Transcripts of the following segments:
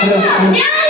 그렇고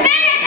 America!